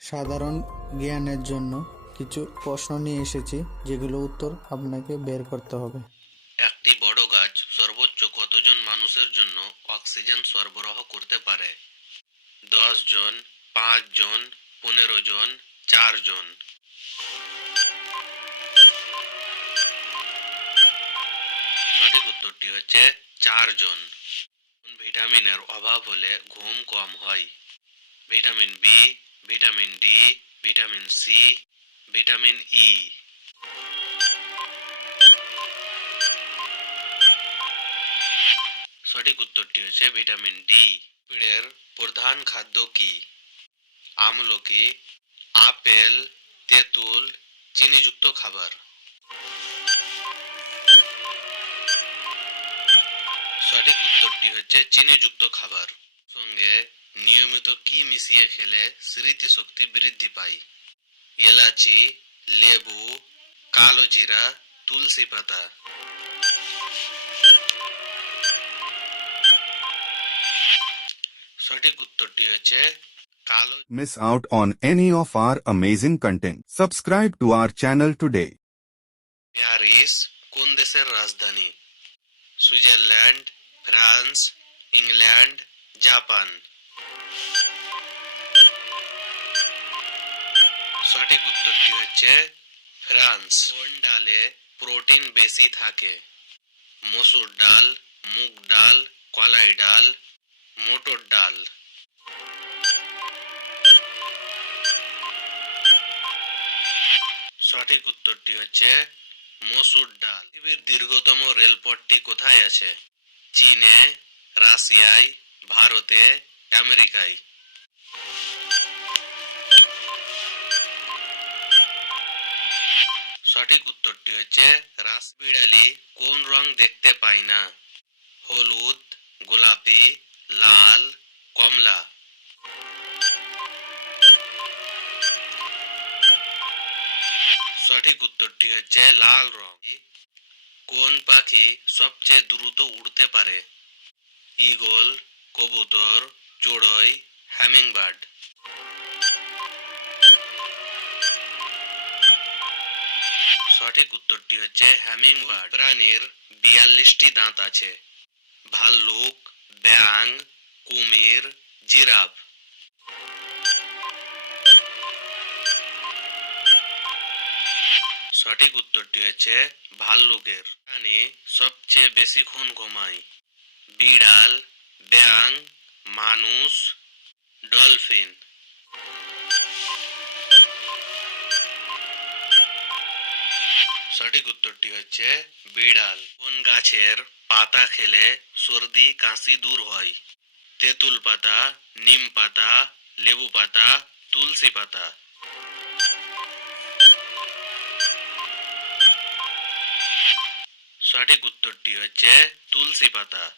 সাধারণ জ্ঞানের জন্য কিছু প্রশ্ন নিয়ে এসেছি, যেগুলো উত্তর আপনাকে বের করতে হবে। একটি বড় গাছ সর্বোচ্চ কতজন মানুষের জন্য অক্সিজেন সরবরাহ করতে পারে? দশ জন পাঁচ জন পনেরো জন চার জন সঠিক উত্তরটি হচ্ছে চারজন। ভিটামিনের অভাব হলে ঘুম কম হয়। Vitamin B vitamin D vitamin C vitamin E সঠিক উত্তরটি হচ্ছে ভিটামিন ডি পিঁড়ের প্রধান খাদ্য কি? আমলকি, আপেল, তেঁতুল, চিনিযুক্ত খাবার। সঠিক উত্তরটি হচ্ছে চিনিযুক্ত খাবার। কি মিশিয়ে খেলে স্মৃতিশক্তি বৃদ্ধি পায় এলাচি লেবু কালো জিরা তুলসী পাতা সঠিক উত্তরটি হচ্ছে কালো miss out on any of our amazing content. Subscribe to our channel today. Paris কোন দেশের রাজধানী সুইজারল্যান্ড ফ্রান্স ইংল্যান্ড জাপান সঠিক উত্তরটি হচ্ছে? ফ্রান্স। কোন ডালে প্রোটিন বেশি থাকে? মসুর ডাল, মুগ ডাল, কলাই ডাল, মোটর ডাল। সঠিক উত্তরটি হচ্ছে মসুর ডাল। পৃথিবীর দীর্ঘতম রেলপথটি কোথায় আছে? চীনে, রাশিয়ায়, ভারতে, আমেরিকায়। সঠিক উত্তরটি হচ্ছে রাসবিড়ালি। কোন রং দেখতে পাই না? হলুদ, গোলাপি, লাল, কমলা। সঠিক উত্তরটি হচ্ছে লাল রং। কোন পাখি সবচেয়ে দ্রুত উড়তে পারে? ঈগল, কবুতর, চড়ুই হ্যামিংবার্ড সঠিক উত্তরটি হচ্ছে হ্যামিংবার্ড প্রাণীর বিয়াল্লিশটি দাঁত আছে। ভাল্লুক ব্যাং কুমির, জিরাফ। সঠিক উত্তরটি হচ্ছে ভাল্লুকের। প্রাণী সবচেয়ে বেশিক্ষণ ঘুমায়। বিড়াল ব্যাং মানুষ, ডলফিন। সঠিক উত্তরটি হচ্ছে বিড়াল। কোন গাছের পাতা খেলে সর্দি, কাশি দূর হয়? তেঁতুল পাতা, নিম পাতা, লেবু পাতা, তুলসী পাতা। সঠিক উত্তরটি হচ্ছে তুলসী পাতা।